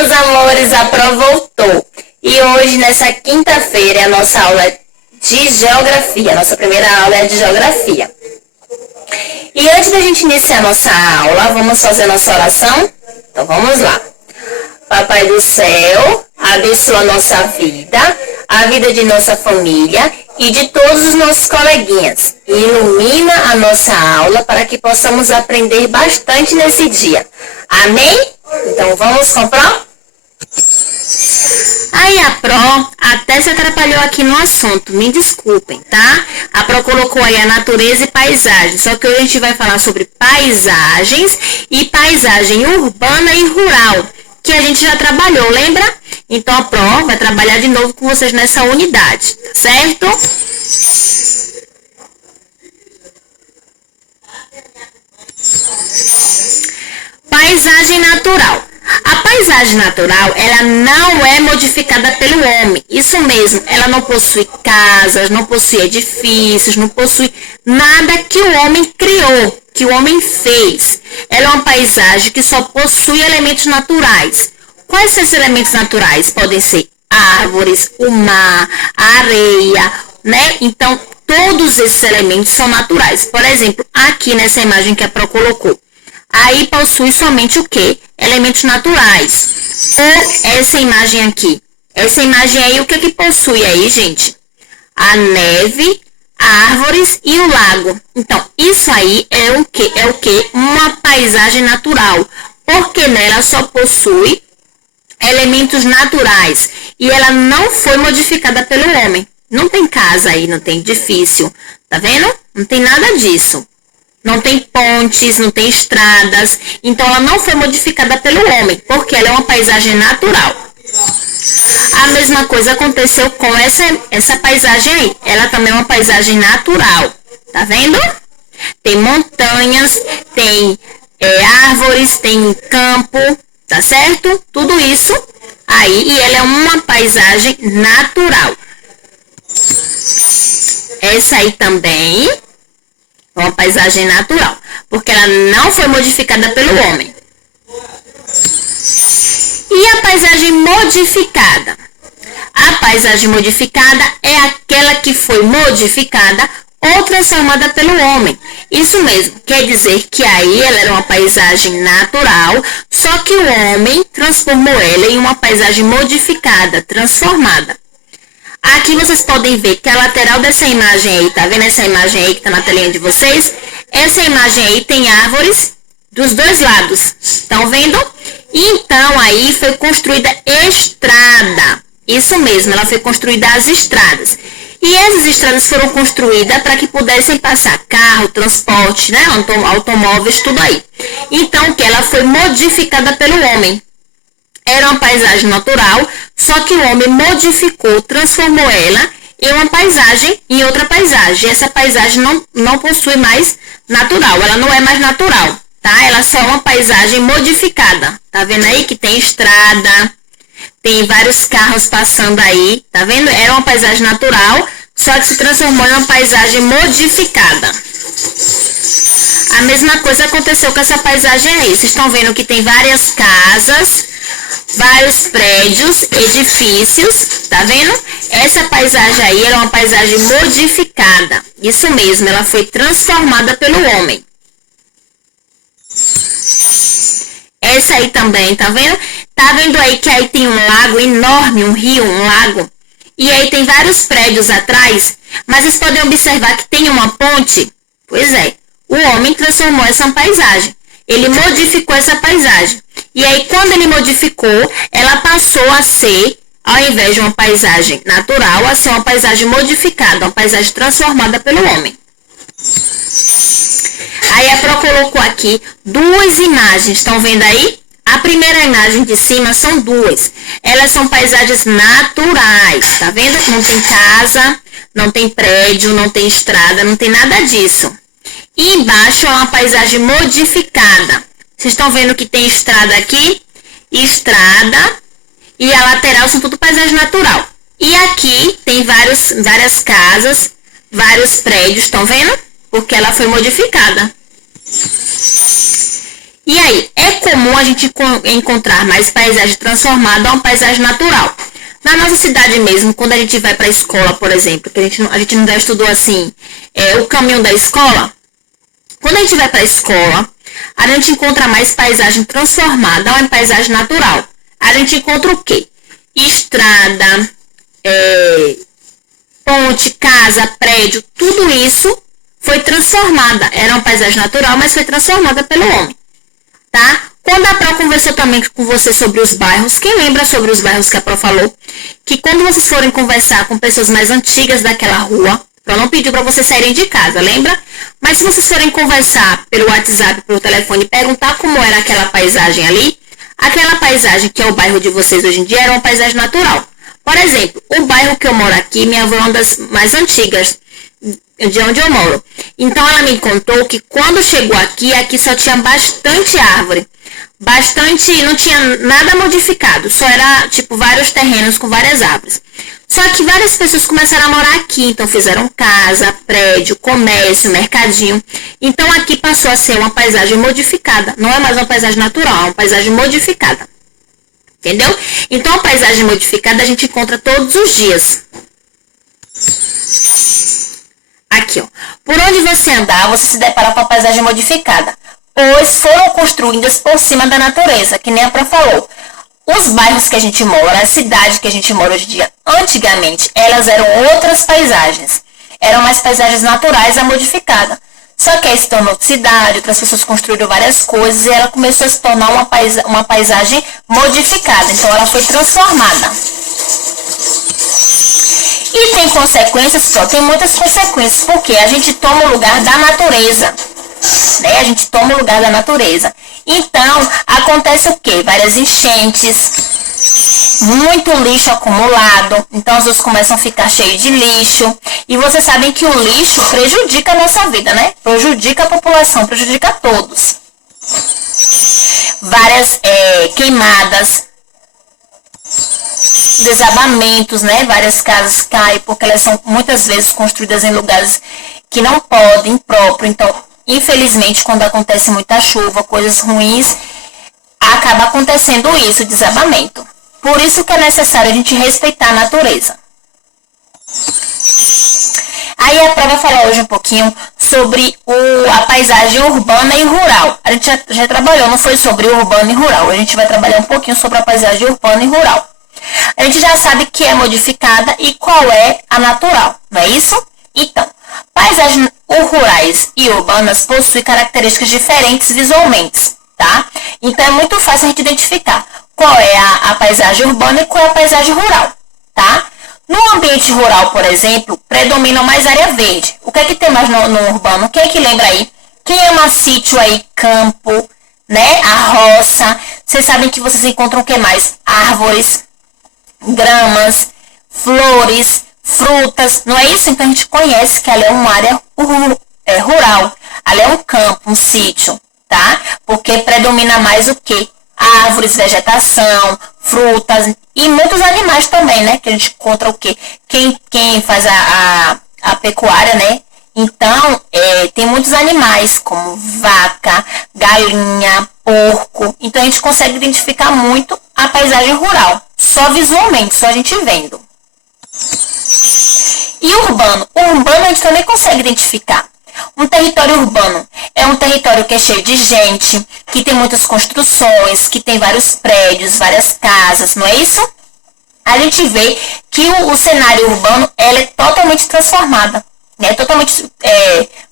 meus amores, a Pro voltou. E hoje, nessa quinta-feira, é a nossa aula de Geografia. Nossa primeira aula é de Geografia. E antes da gente iniciar a nossa aula, vamos fazer a nossa oração? Então, vamos lá. Papai do céu, abençoa a nossa vida, a vida de nossa família e de todos os nossos coleguinhas. E ilumina a nossa aula para que possamos aprender bastante nesse dia. Amém? Então, vamos com a Pro? Aí a Pro até se atrapalhou aqui no assunto, me desculpem, tá? A Pro colocou aí a natureza e paisagem, só que hoje a gente vai falar sobre paisagens e paisagem urbana e rural, que a gente já trabalhou, lembra? Então a Pro vai trabalhar de novo com vocês nessa unidade, certo? Paisagem natural. A paisagem natural, ela não é modificada pelo homem. Isso mesmo, ela não possui casas, não possui edifícios, não possui nada que o homem criou, que o homem fez. Ela é uma paisagem que só possui elementos naturais. Quais são esses elementos naturais? Podem ser árvores, o mar, a areia, né? Então, todos esses elementos são naturais. Por exemplo, aqui nessa imagem que a Pro colocou. Aí possui somente o quê? Elementos naturais. Ou essa imagem aqui. Essa imagem aí, o que que possui aí, gente? A neve, árvores e o lago. Então, isso aí é o quê? É o quê? Uma paisagem natural. Porque nela só possui elementos naturais. E ela não foi modificada pelo homem. Não tem casa aí, não tem edifício. Tá vendo? Não tem nada disso. Não tem pontes, não tem estradas. Então, ela não foi modificada pelo homem, porque ela é uma paisagem natural. A mesma coisa aconteceu com essa paisagem aí. Ela também é uma paisagem natural. Tá vendo? Tem montanhas, tem árvores, tem campo, tá certo? Tudo isso aí. E ela é uma paisagem natural. Essa aí também é uma paisagem natural, porque ela não foi modificada pelo homem. E a paisagem modificada? A paisagem modificada é aquela que foi modificada ou transformada pelo homem. Isso mesmo, quer dizer que aí ela era uma paisagem natural, só que o homem transformou ela em uma paisagem modificada, transformada. Aqui vocês podem ver que a lateral dessa imagem aí, tá vendo essa imagem aí que tá na telinha de vocês? Essa imagem aí tem árvores dos dois lados, estão vendo? Então aí foi construída estrada, isso mesmo, ela foi construída as estradas. E essas estradas foram construídas para que pudessem passar carro, transporte, né, automóveis, tudo aí. Então que ela foi modificada pelo homem. Era uma paisagem natural, só que o homem modificou, transformou ela em uma paisagem, em outra paisagem. Essa paisagem não possui mais natural, ela não é mais natural, tá? Ela só é uma paisagem modificada. Tá vendo aí que tem estrada, tem vários carros passando aí, tá vendo? Era uma paisagem natural, só que se transformou em uma paisagem modificada. A mesma coisa aconteceu com essa paisagem aí. Vocês estão vendo que tem várias casas, vários prédios, edifícios, tá vendo? Essa paisagem aí era uma paisagem modificada. Isso mesmo, ela foi transformada pelo homem. Essa aí também, tá vendo? Tá vendo aí que aí tem um lago enorme, um rio, um lago. E aí tem vários prédios atrás, mas vocês podem observar que tem uma ponte. Pois é, o homem transformou essa paisagem. Ele modificou essa paisagem. E aí, quando ele modificou, ela passou a ser, ao invés de uma paisagem natural, a ser uma paisagem modificada, uma paisagem transformada pelo homem. Aí a Pro colocou aqui duas imagens, estão vendo aí? A primeira imagem de cima são duas. Elas são paisagens naturais, tá vendo? Não tem casa, não tem prédio, não tem estrada, não tem nada disso. E embaixo é uma paisagem modificada. Vocês estão vendo que tem estrada aqui, estrada, e a lateral são tudo paisagem natural. E aqui tem várias casas, vários prédios, estão vendo? Porque ela foi modificada. E aí, é comum a gente encontrar mais paisagem transformada ou uma paisagem natural. Na nossa cidade mesmo, quando a gente vai para a escola, por exemplo, que a gente não já estudou assim, o caminho da escola. Quando a gente vai para a escola, a gente encontra mais paisagem transformada ou em paisagem natural. A gente encontra o quê? Estrada, ponte, casa, prédio, tudo isso foi transformada. Era uma paisagem natural, mas foi transformada pelo homem, tá? Quando a Pro conversou também com você sobre os bairros, quem lembra sobre os bairros que a Pro falou? Que quando vocês forem conversar com pessoas mais antigas daquela rua, Pro não pediu para vocês saírem de casa, lembra? Mas se vocês forem conversar pelo WhatsApp, pelo telefone, perguntar como era aquela paisagem ali, aquela paisagem que é o bairro de vocês hoje em dia era uma paisagem natural. Por exemplo, o bairro que eu moro aqui, minha avó é uma das mais antigas de onde eu moro. Então ela me contou que quando chegou aqui só tinha bastante árvore. Não tinha nada modificado, só era tipo vários terrenos com várias árvores. Só que várias pessoas começaram a morar aqui, então fizeram casa, prédio, comércio, mercadinho. Então aqui passou a ser uma paisagem modificada, não é mais uma paisagem natural, é uma paisagem modificada. Entendeu? Então a paisagem modificada a gente encontra todos os dias. Aqui, ó. Por onde você andar, você se depara com a paisagem modificada, pois foram construídas por cima da natureza, que nem a Pro falou. Os bairros que a gente mora, a cidade que a gente mora hoje em dia, antigamente, elas eram outras paisagens. Eram mais paisagens naturais a modificada. Só que aí se tornou cidade, outras pessoas construíram várias coisas e ela começou a se tornar uma paisagem modificada. Então ela foi transformada. E tem consequências, só tem muitas consequências, porque a gente toma o lugar da natureza. Né? A gente toma o lugar da natureza. Então, acontece o quê? Várias enchentes, muito lixo acumulado, então as ruas começam a ficar cheias de lixo. E vocês sabem que o lixo prejudica a nossa vida, né? Prejudica a população, prejudica a todos. Várias queimadas, desabamentos, né? Várias casas caem porque elas são muitas vezes construídas em lugares que não podem, próprio. Então, infelizmente, quando acontece muita chuva, coisas ruins, acaba acontecendo isso, desabamento. Por isso que é necessário a gente respeitar a natureza. Aí a Pro vai falar hoje um pouquinho sobre a paisagem urbana e rural. A gente já trabalhou, não foi sobre urbano e rural. A gente vai trabalhar um pouquinho sobre a paisagem urbana e rural. A gente já sabe que é modificada e qual é a natural, não é isso? Então, paisagens rurais e urbanas possuem características diferentes visualmente, tá? Então é muito fácil a gente identificar qual é a paisagem urbana e qual é a paisagem rural, tá? No ambiente rural, por exemplo, predomina mais área verde. O que é que tem mais no urbano? Quem é que lembra aí? Quem ama sítio aí, campo, né? A roça. Vocês sabem que vocês encontram o que mais? Árvores, gramas, flores, frutas, não é isso? Então a gente conhece que ali é uma área rural, ali é um campo, um sítio, tá? Porque predomina mais o que? Árvores, vegetação, frutas e muitos animais também, né? Que a gente encontra o quê? Quem faz a pecuária, né? Então, tem muitos animais, como vaca, galinha, porco. Então a gente consegue identificar muito a paisagem rural, só visualmente, só a gente vendo. E urbano? O urbano a gente também consegue identificar. Um território urbano é um território que é cheio de gente, que tem muitas construções, que tem vários prédios, várias casas, não é isso? A gente vê que o cenário urbano ela é totalmente transformada, né? Totalmente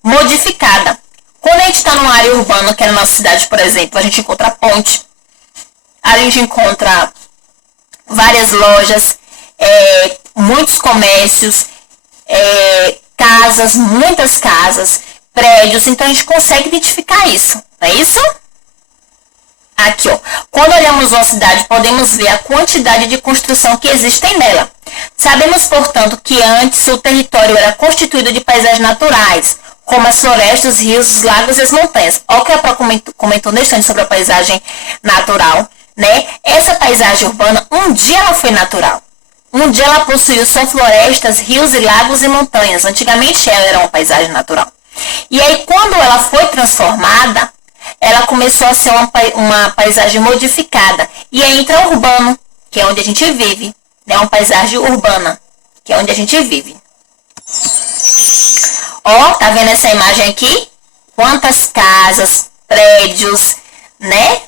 modificada. Quando a gente está numa área urbana, que é na nossa cidade, por exemplo, a gente encontra ponte, a gente encontra várias lojas, muitos comércios, casas, muitas casas, prédios, então a gente consegue identificar isso, não é isso? Aqui, ó. Quando olhamos uma cidade, podemos ver a quantidade de construção que existem nela. Sabemos, portanto, que antes o território era constituído de paisagens naturais, como as florestas, os rios, os lagos e as montanhas. Olha o que a Pro comentou nesse instante sobre a paisagem natural, né? Essa paisagem urbana, um dia ela foi natural. Um dia ela possuiu só florestas, rios e lagos e montanhas. Antigamente ela era uma paisagem natural. E aí quando ela foi transformada, ela começou a ser uma paisagem modificada. E aí entra o urbano, que é onde a gente vive, né? Uma paisagem urbana, que é onde a gente vive. Ó, tá vendo essa imagem aqui? Quantas casas, prédios, né?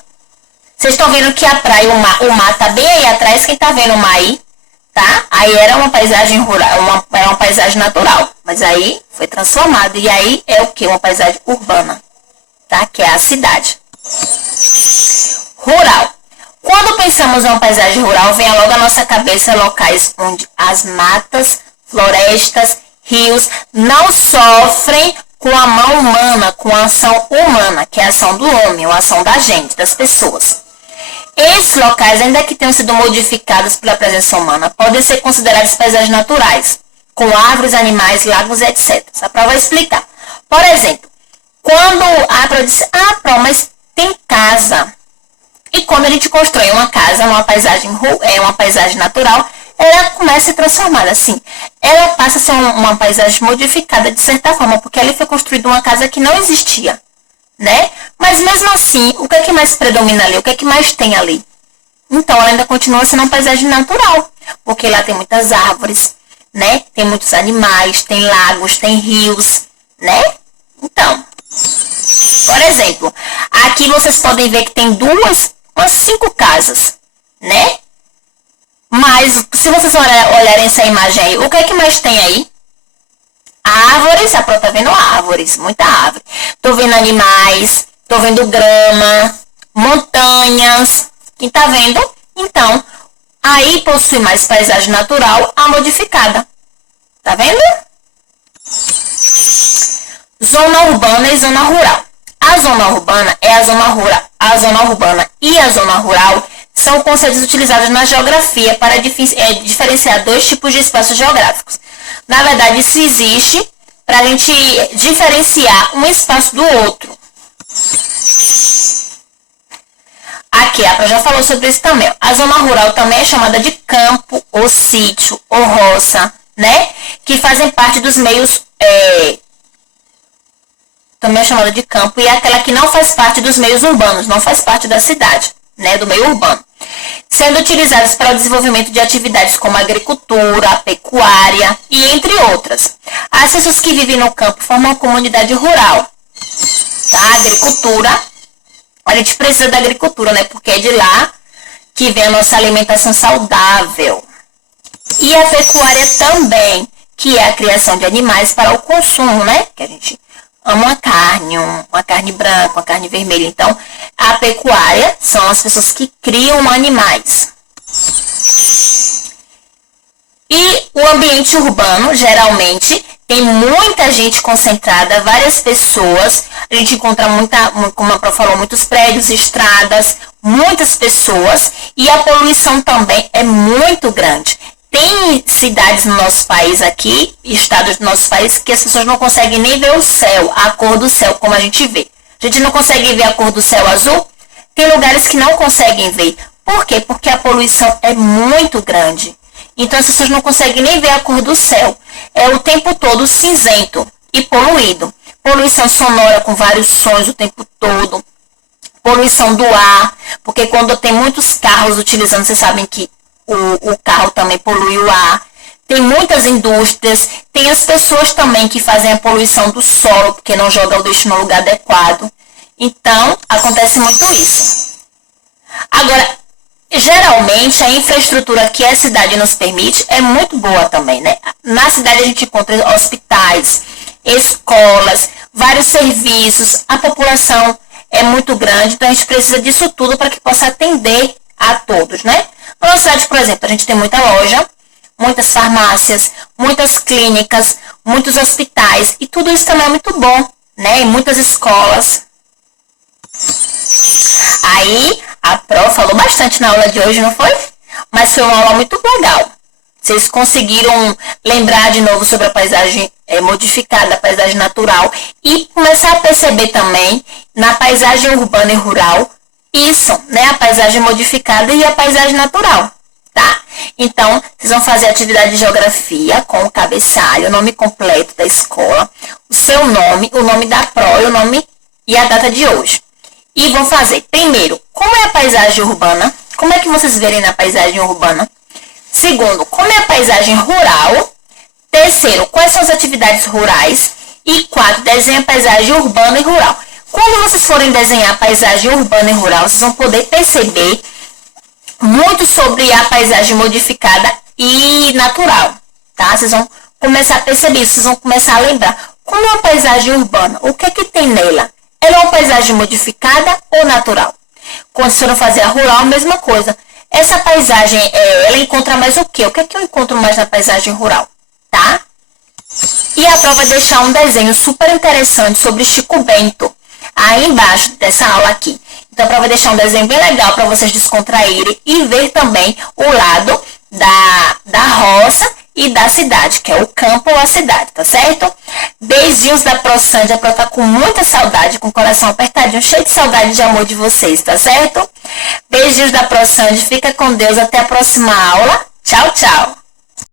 Vocês estão vendo que a praia, o mar tá bem aí atrás, quem tá vendo o mar aí, tá? Aí era uma paisagem rural, era uma paisagem natural, mas aí foi transformado. E aí é o que? Uma paisagem urbana, tá? Que é a cidade. Rural. Quando pensamos em uma paisagem rural, vem logo à nossa cabeça locais onde as matas, florestas, rios não sofrem com a mão humana, com a ação humana, que é a ação do homem, ou a ação da gente, das pessoas. Esses locais, ainda que tenham sido modificados pela presença humana, podem ser considerados paisagens naturais, com árvores, animais, lagos, etc. Só para eu explicar. Por exemplo, quando a Pro disse, mas tem casa. E quando a gente constrói uma casa, uma paisagem natural, ela começa a se transformar, assim. Ela passa a ser uma paisagem modificada de certa forma, porque ali foi construída uma casa que não existia, né? Mas mesmo assim, o que é que mais predomina ali? O que é que mais tem ali? Então, ela ainda continua sendo uma paisagem natural, porque lá tem muitas árvores, né? Tem muitos animais, tem lagos, tem rios, né? Então, por exemplo, aqui vocês podem ver que tem umas 5 casas, né? Mas, se vocês olharem essa imagem aí, o que é que mais tem aí? Árvores, a Pro tá vendo árvores, muita árvore. Tô vendo animais, tô vendo grama, montanhas. Quem tá vendo? Então, aí possui mais paisagem natural a modificada. Tá vendo? Zona urbana e zona rural. A zona urbana é a zona rural. A zona urbana e a zona rural são conceitos utilizados na geografia para diferenciar 2 tipos de espaços geográficos. Na verdade, isso existe para a gente diferenciar um espaço do outro. Aqui, a Pro já falou sobre isso também. A zona rural também é chamada de campo, ou sítio, ou roça, né? Que fazem parte dos meios... também é chamada de campo, e é aquela que não faz parte dos meios urbanos, não faz parte da cidade, né, do meio urbano, sendo utilizadas para o desenvolvimento de atividades como agricultura, pecuária e entre outras. As pessoas que vivem no campo formam uma comunidade rural, tá? A agricultura, a gente precisa da agricultura, né, porque é de lá que vem a nossa alimentação saudável. E a pecuária também, que é a criação de animais para o consumo, né, que a gente ama uma carne branca, uma carne vermelha. Então, a pecuária são as pessoas que criam animais. E o ambiente urbano, geralmente, tem muita gente concentrada, várias pessoas. A gente encontra como a Pro falou, muitos prédios, estradas, muitas pessoas. E a poluição também é muito grande. Tem cidades no nosso país aqui, estados do nosso país, que as pessoas não conseguem nem ver o céu, a cor do céu, como a gente vê. A gente não consegue ver a cor do céu azul. Tem lugares que não conseguem ver. Por quê? Porque a poluição é muito grande. Então as pessoas não conseguem nem ver a cor do céu. É o tempo todo cinzento e poluído. Poluição sonora com vários sons o tempo todo. Poluição do ar, porque quando tem muitos carros utilizando, vocês sabem que o carro também polui o ar. Tem muitas indústrias, tem as pessoas também que fazem a poluição do solo, porque não jogam o lixo no lugar adequado. Então, acontece muito isso. Agora, geralmente, a infraestrutura que a cidade nos permite é muito boa também, né? Na cidade a gente encontra hospitais, escolas, vários serviços, a população é muito grande, então a gente precisa disso tudo para que possa atender a todos, né? Na nossa cidade, por exemplo, a gente tem muita loja, muitas farmácias, muitas clínicas, muitos hospitais, e tudo isso também é muito bom, né? E muitas escolas. Aí, a Pro falou bastante na aula de hoje, não foi? Mas foi uma aula muito legal. Vocês conseguiram lembrar de novo sobre a paisagem modificada, a paisagem natural, e começar a perceber também, na paisagem urbana e rural, isso, né? A paisagem modificada e a paisagem natural, tá? Então, vocês vão fazer a atividade de geografia com o cabeçalho, o nome completo da escola, o seu nome, o nome da Pro, o nome e a data de hoje. e vão fazer, primeiro, como é a paisagem urbana, como é que vocês verem na paisagem urbana. Segundo, como é a paisagem rural. Terceiro, quais são as atividades rurais. E 4, desenha a paisagem urbana e rural. Quando vocês forem desenhar a paisagem urbana e rural, vocês vão poder perceber muito sobre a paisagem modificada e natural, tá? Vocês vão começar a perceber isso, vocês vão começar a lembrar. Como é a paisagem urbana? O que é que tem nela? Ela é uma paisagem modificada ou natural? Quando vocês forem fazer a rural, a mesma coisa. Essa paisagem, ela encontra mais o quê? O que é que eu encontro mais na paisagem rural? Tá? E a prova vai deixar um desenho super interessante sobre Chico Bento, aí embaixo dessa aula aqui. Então a prova vai deixar um desenho bem legal para vocês descontraírem e ver também o lado da roça e da cidade, que é o campo ou a cidade, tá certo? Beijinhos da Pro Sandy, a Pro tá com muita saudade, com o coração apertadinho, cheio de saudade de amor de vocês, tá certo? Beijinhos da Pro Sandy, fica com Deus, até a próxima aula. Tchau, tchau!